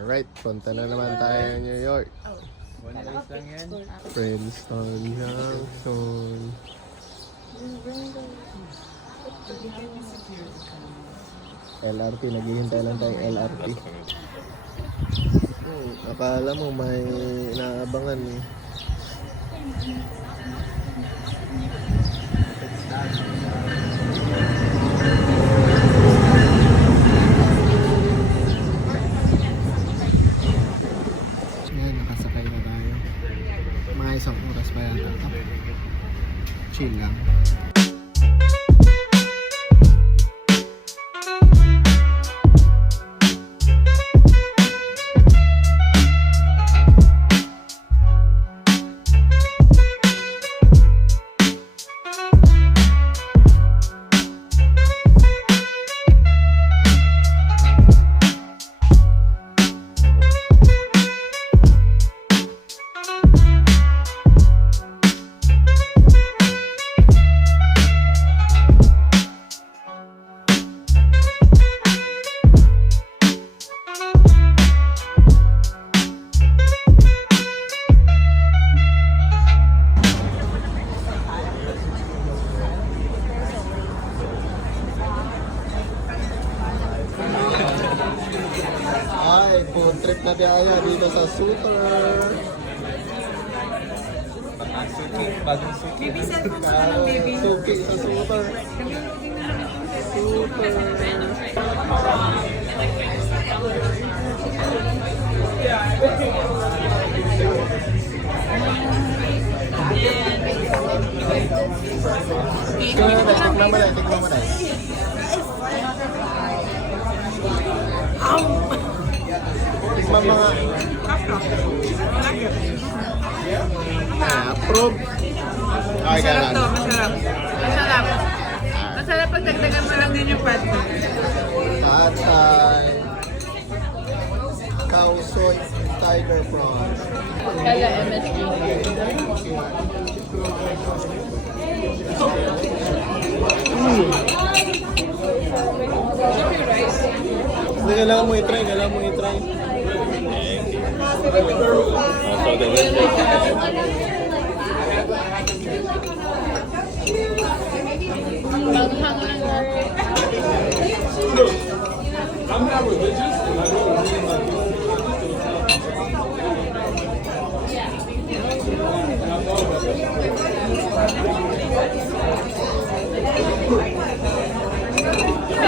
Alright, punta na naman tayo ng New York. One days lang yan. Princeton Junction. LRT, naghihintay lang tayo LRT. Akala mo may inaabangan eh. Ayan, nakasakay na tayo. Mga isang oras pa yata. Chill lang. Food trip na tayo dito sa Suter. Bagong suki. Baby cellphone sa ng baby. Suki sa Suter. Suter. Tikman mo na. Tikman mo nga. Approve. Okay ka Masarap lang. to, masarap. Masarap. Masarap pag dagdagan mo lang din yung pad mo. Tatay. Cow soy tiger prawn. Kaya MSG. Hindi, kailangan mo i-try. I'm not religious and I don't believe like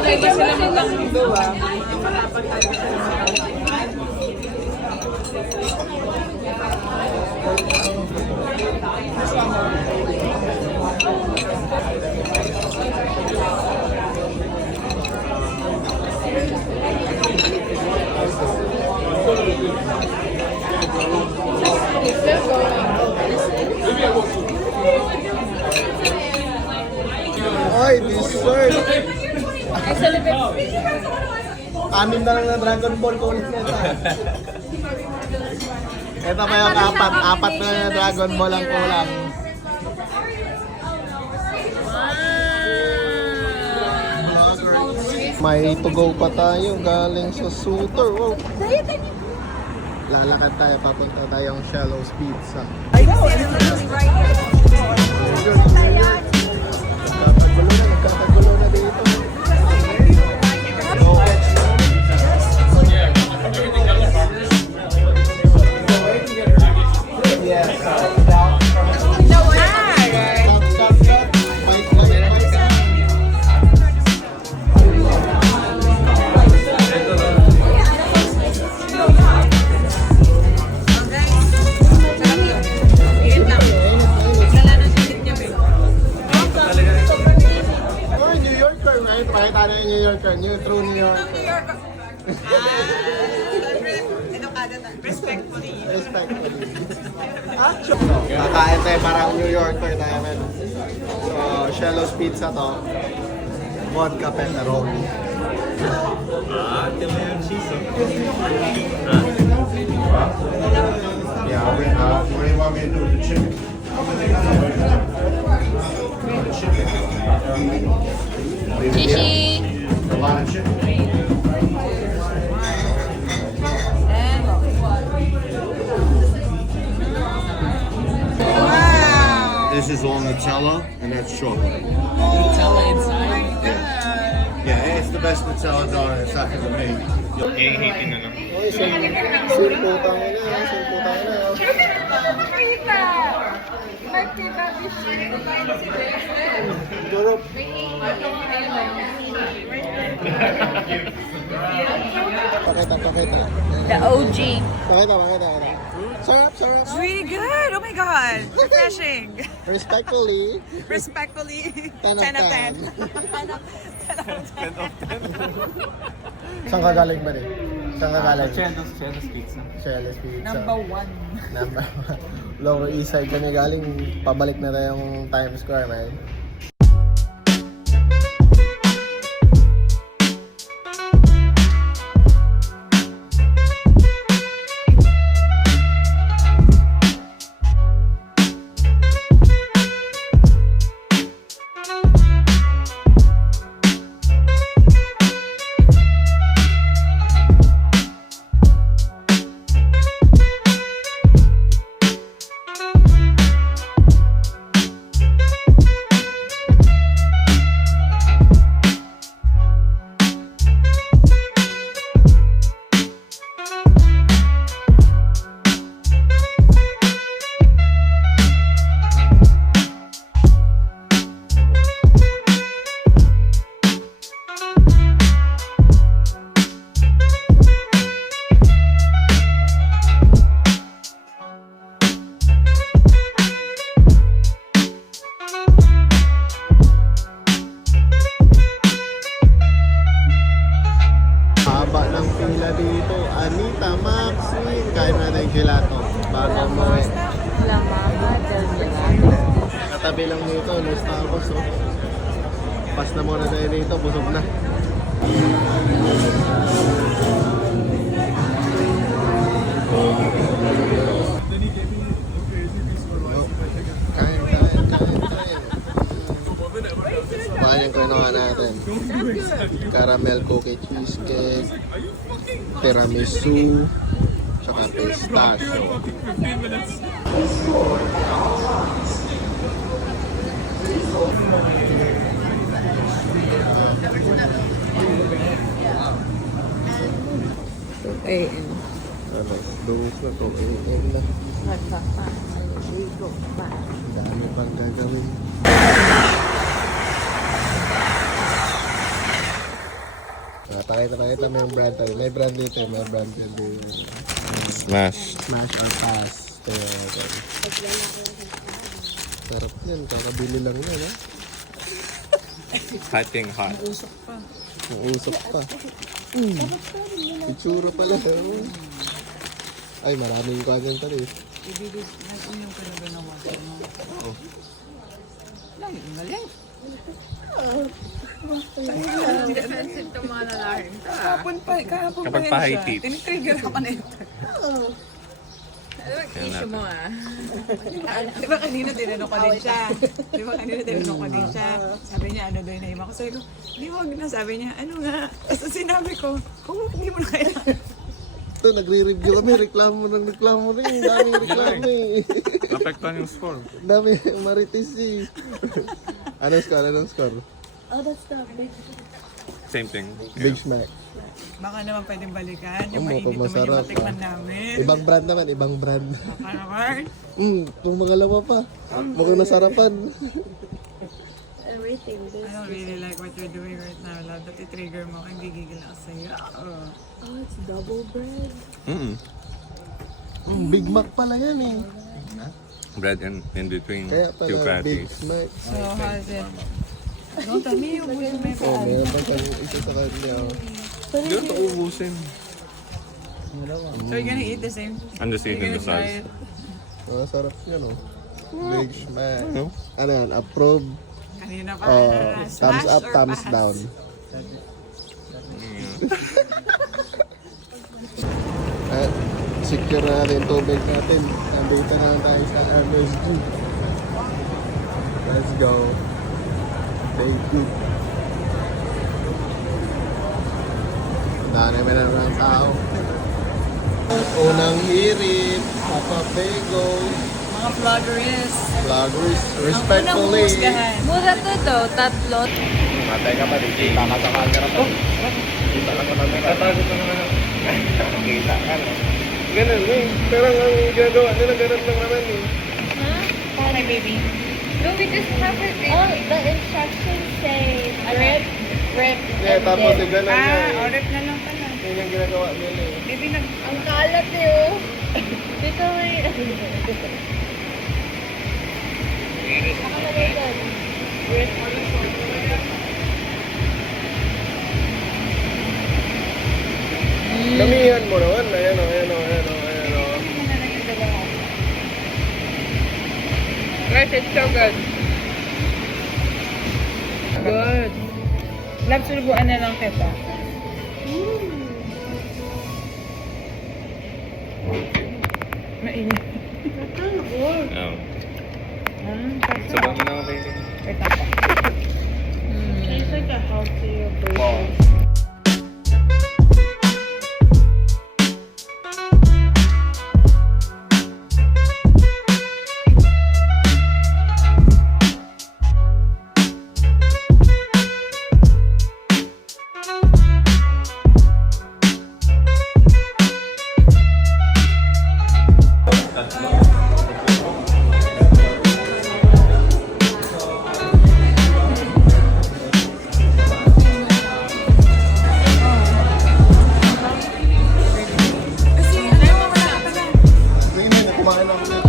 May ba sila magkakando ah? Oy, dessert! Anim na lang na Dragon Ball kulit nito. Ito pa yung apat na na Dragon Ball ang kulang. May to-go pa tayo galing sa Suter. Wow. Lalakad tayo, papunta tayong Shallow's Pizza. Nagkakagulo na dito. True New Yorker. Respectfully. Kakain tayo parang New Yorker tayo, man. So, Shallow's Pizza to. Vodka pepperoni. Yeah, what do you want me to do with the chicken? Shishi. A lot of chicken. is all Nutella, and that's chocolate. Nutella inside. Yeah, it's the best Nutella donut. It's not gonna make. I-hating na lang. Oy, sulputang ina. Sulputang ina. Durop. Pakita. The OG. Pakita. Sarap. It's really good. Oh my God. Refreshing. Respectfully, Respectfully. 10 of 10 of 10. 10. Saan ka galing ba rin? Saan ka galing? Cheddar pizza. Chelis Pizza. Number 1. Number 1. Lower East Side kami galing. Pabalik na tayong Times Square, man. Haba ng pila dito. Anita, Maxine. Kain natin yung gelato. Bago umuwi. Katabi lang dito. No Starbucks. Oh. Pas na muna tayo dito. Busog na. Kain. Kumain yung kinuha natin. Caramel cookie cheesecake, tiramisu, tsaka pistachio. AM. Ano, dungis na to. AM na. Dami pang gagawin. Pakita mo yung brand tayo. May brand dito. May brand dito. Smash. Smash or pass. Sarap yan. Kakabili lang yan, ha? Hotting hot. Nausap pa. Itsura pala. Ay, maraming kagan pa rin. Ibigay na yung talaga naman. Galing. Defensive itong mga lalaking to. Kahapon pa Kapag yan pa high siya. tips. Tinitrigger ako na ito. Ano ang issue mo Di ba kanina tinanong ko din siya? Sabi niya, ano daw yung naima ko. Sabi ko, hindi wag na. Sabi niya, ano nga? Basta sinabi ko, kung hindi mo na kailangan. Ito, nagre-review kami. Reklamo rin. Dami reklamo eh. Napektan yung score. Dami maritis eh. Anong score? Oh, that's the big. Same thing. Big Smack. Baka naman pwedeng balikan. Yung Oo, mainit naman yung masarap, matikman namin. Ibang brand naman, ibang brand. Parang, Itong magalawa pa. Mukhang nasarapan. Everything. I don't really like what you're doing right now. Love that i-trigger mo. Ang gigigil ako sa'yo. Oh, it's double bread. Big Mac pala yan eh. Bread in between Kaya two pala Big patties. Smack. So, how's it? Don't tell me yung buhay may Oh, meron pa kayong isa sa kanya. Hindi ito ubusin. So, you're gonna eat the same? I'm just You're eating gonna the try size. it? Sarap yan oh. Big Smack. No? Ano yan? Approve? Kanina pa. Thumbs Smash up, or thumbs pass? down. At secure na natin yung tubig natin. Nandito na lang tayo sa MSG. Let's go. Thank you. Dami na ng tao. Unang hirit, Papa Bego. Mga vloggers. Vloggers, Ang unang respectfully. humusgahan. Mura to daw, tatlo. Matay ka pa, kita ka sa camera to. Kita ka sa camera. Tatago pa naman ako. Kita ka no? Ganun eh. Pero ang ginagawa nila ganun lang naman eh. Okay, baby. No, we just have it. Oh, the instructions say rip, Yeah, tapos ganun Ah, yan. order na lang pala. Yun yung ginagawa nila eh. Baby, Ang kalat eh, oh. Dito may... Nakalagay doon. Rip. Damihan mo naman. Ayan o, ayan o, ayan o, ayan o. Guys, it's so good. Good. Love, sulubuan na lang kita. Mainit. Oo. Sabi Sabang mo na ako baby. Wait lang po. Tastes like a healthier Wow. Sige na, kumain na ako dito.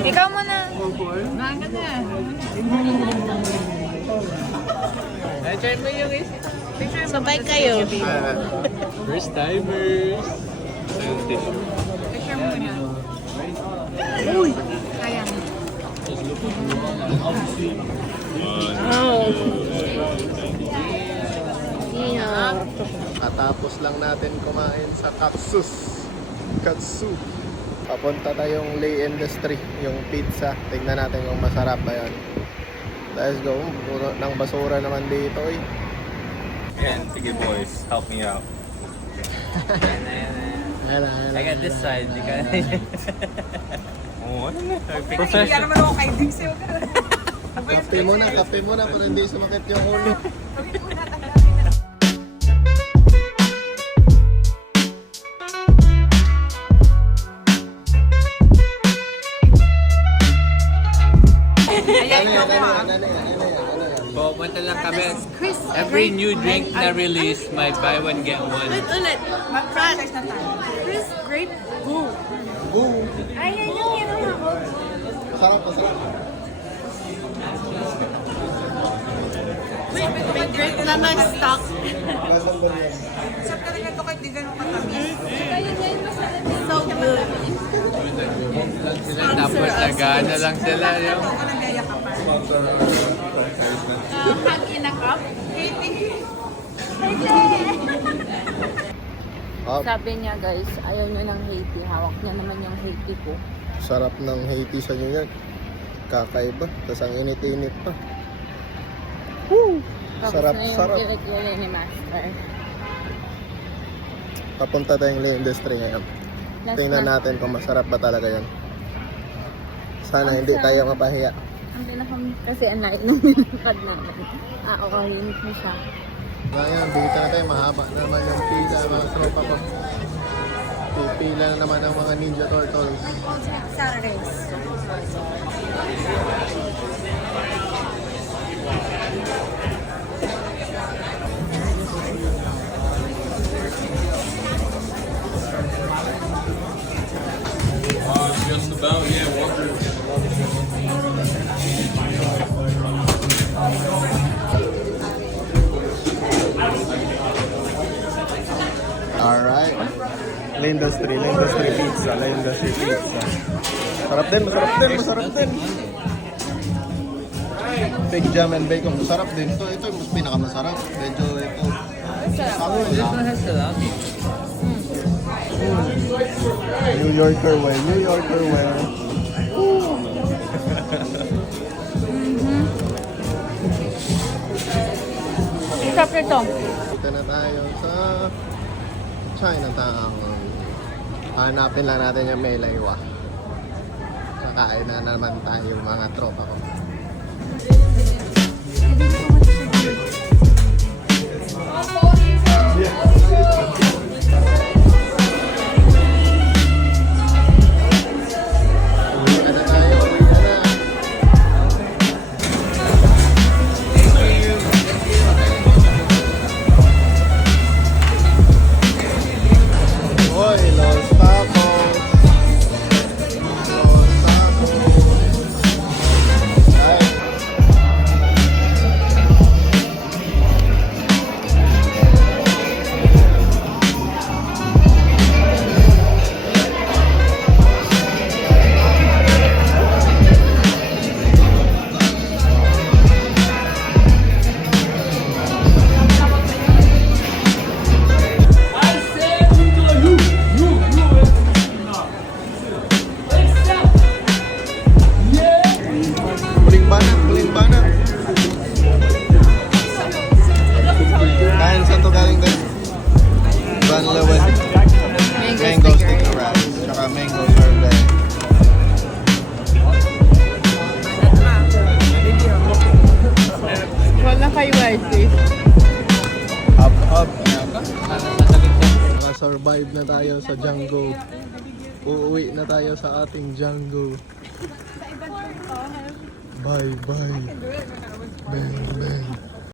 Ikaw muna. Maaga na. Sabay kayo. First timers. Ayun, tissue. Picture mo muna. Kaya mo. Katapos lang natin kumain sa Katsu. Papunta tayong Lay Industry, yung pizza. Tignan natin kung masarap ba yan. Let's go. Puro ng basura naman dito eh. Yan, sige boys, help me out. I got this side. You got Oo, ano na? Hindi Professional. naman ako kay Dix. Kape muna para hindi sumakit yung ulo. Ayan yung mo ah. Pumunta lang kami. Every new drink na release, may buy one get one. Ulit. Mag-franchise na tayo. Chris, grape boo. Boom! Ay, yan yung ginawa ko. Masarap, masarap. Wait, may grape na na-stock. Masarap ba yan? Sarap talaga ito kahit di ganun katamis. So good. Tapos nagana lang sila. Yung Ako nagyaya ka pa. Hug in a cup. Ah, Sabi niya guys, ayaw niyo ng Haiti. Hawak niya naman yung Haiti ko. sarap ng Haiti sa inyo yan. Kakaiba. Tapos ang init-init pa. Woo! Tapos Sarap, na yung sarap. kilit-kilit ni Master. Papunta tayong Lay Industry ngayon. Tingnan natin kung masarap ba talaga yan. Sana hindi tayo mapahiya. Ang pinakam kasi ang light ng nilakad namin. Okay, mo siya. Ayan, dito na tayo. Mahaba na naman yung pila, mga tropa ko. Pipila na naman ang mga Ninja Turtles. Saturdays. Just about, yeah, Walker. Alright. L'Industry Pizza. L'Industry Pizza. Masarap din. Big jam and bacon. Masarap din. Ito yung mas pinakamasarap. Medyo ito. This one has salami. New Yorker way. Stop nito. Dito na tayo sa Chinatown. Hanapin lang natin yung Melaywa. Kakain na naman tayo mga tropa ko. Uwi na tayo. Hoy, Los Tacos. Ay. Puling banat. Kain saan to galing din? Van Leeuwen. Mango sticker rice. Tsaka mango sorbet. Wala kay Wesley. Up. Naka-survive na tayo sa Django. Uuwi na tayo sa ating Django. Bye. Bang.